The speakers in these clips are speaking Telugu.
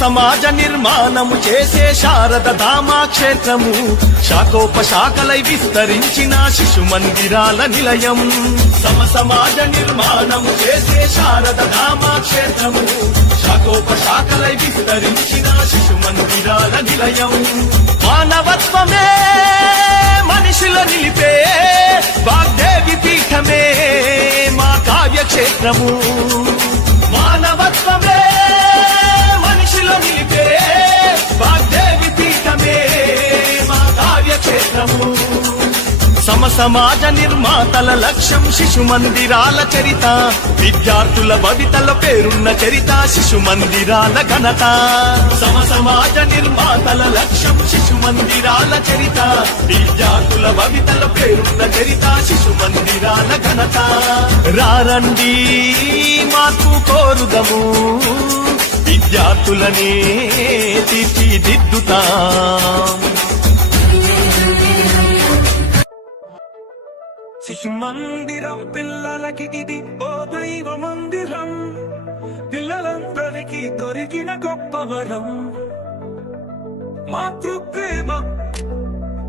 సమాజ నిర్మాణము చేసే శారద ధామాక్షేత్రము శాఖోపశాఖలై విస్తరించిన శిశు మందిరాల నిలయం. సమాజ నిర్మాణము చేసే శారద ధామాక్షేత్రము శాఖోపశాఖలై విస్తరించిన శిశు మందిరాల నిలయం. మానవత్వమే మనిషిలో నిలిపే వాగ్దేవి పీఠమే మా కావ్యక్షేత్రము. మానవత్వమే మనిషిలో నిలిపే వాగ్దేవి పీఠమే మా కావ్యక్షేత్రము. సమాజ నిర్మాతల లక్ష్యం శిశు మందిరాల చరిత. విద్యార్థుల భవితల పేరున్న చరిత శిశు మందిరాల ఘనత. సమాజ నిర్మాతల లక్ష్యం శిశు మందిరాల చరిత. విద్యార్థుల భవితల పేరున్న చరిత శిశు మందిరాల ఘనత. రారండి మార్పు కోరుదము, విద్యార్థులనే తీర్చిదిద్దుతాం. శిశు మందిరం పిల్లలకి ఇది ఓ దైవ మందిరం. పిల్లలందరికీ దొరికిన గొప్ప వరం. మాతృప్రేమ,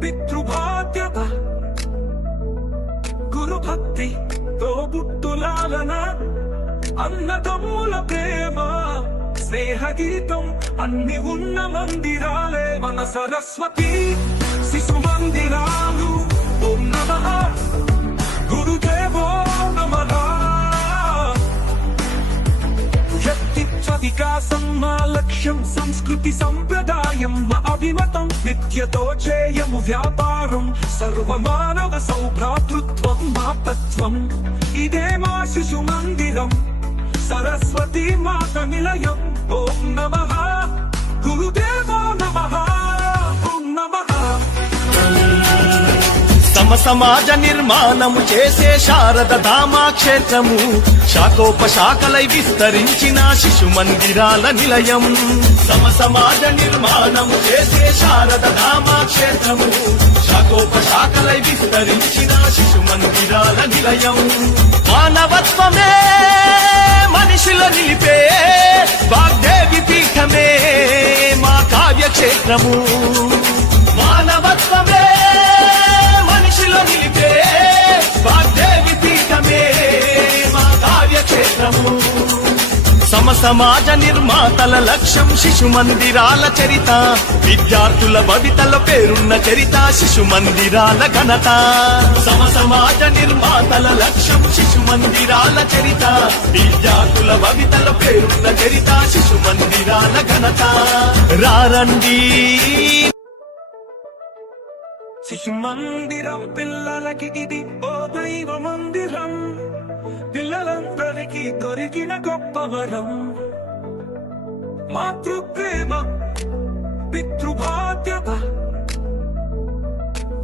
పితృబాధ్యత, గురుభక్తి, తోబుట్టులాలన, అన్నదమ్ముల ప్రేమ, స్నేహ గీతం అన్ని ఉన్న మందిరాలే మన సరస్వతి శిశు మందిరాలు. ఓం నమః గురుదేవో నమః. వ్యక్తిత్వ వికాసం మా లక్ష్యం, సంస్కృతి సంప్రదాయం మా అభిమతం. విద్యతో చేయము వ్యాపారం, సర్వమానవ సౌభ్రాతృత్వం మా తత్వం. ఇదే మా శిశు మందిరం, సరస్వతి మాత నిలయం. ఓం నమః గురుదేవో నమః. ఓం నమః. సమాజ నిర్మాణము చేసే శారద ధామాక్షేత్రము శాఖోపశాఖలై విస్తరించిన శిశు మందిరాల నిలయం. సమాజ నిర్మాణము చేసే శారద ధామాక్షేత్రము శాఖోపశాఖలై విస్తరించిన శిశు మందిరాల నిలయం. మానవత్వమే మనిషిలో నిలిపే వాగ్దేవి పీఠమే మా కావ్యక్షేత్రము. మానవత్వమే మనిషిలో నిలిపే వాగ్దేవి పీఠమే మా కావ్యక్షేత్రము. సమాజ నిర్మాతల లక్ష్యం శిశు మందిరాల చరిత. విద్యార్థుల భవితల పేరున్న చరిత శిశు మందిరాల ఘనత. సమాజ నిర్మాతల లక్ష్యం శిశు మందిరాల చరిత. విద్యార్థుల భవితల పేరున్న చరిత శిశు మందిరాల ఘనత. రారండి శిశు మందిరం పిల్లలకి ఇది ఓ దైవ మందిరం. పిల్లలందరికీ దొరికిన గొప్ప వరం. మాతృప్రేమ, పితృబాధ్యత,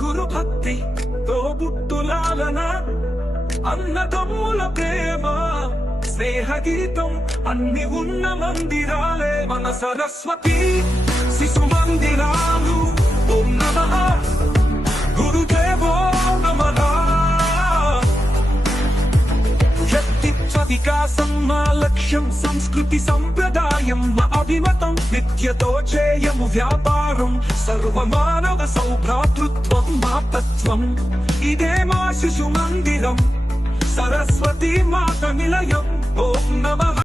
గురుభక్తి, తోబుట్టులాలన, అన్నదమ్ముల ప్రేమ, స్నేహ గీతం అన్ని ఉన్న మందిరాలే మన సరస్వతి శిశు మందిరాలు. ఓం నమః గురుదేవో నమః. వ్యక్తిత్వ వికాసం మా లక్ష్యం, సంస్కృతి సంప్రదాయం మా అభిమతం. విద్యతో చేయము వ్యాపారం, సర్వమానవ సౌభ్రాతృత్వం మా తత్వం. ఇదే మా శిశు మందిరం, సరస్వతి మాత నిలయం. ఓం నమః.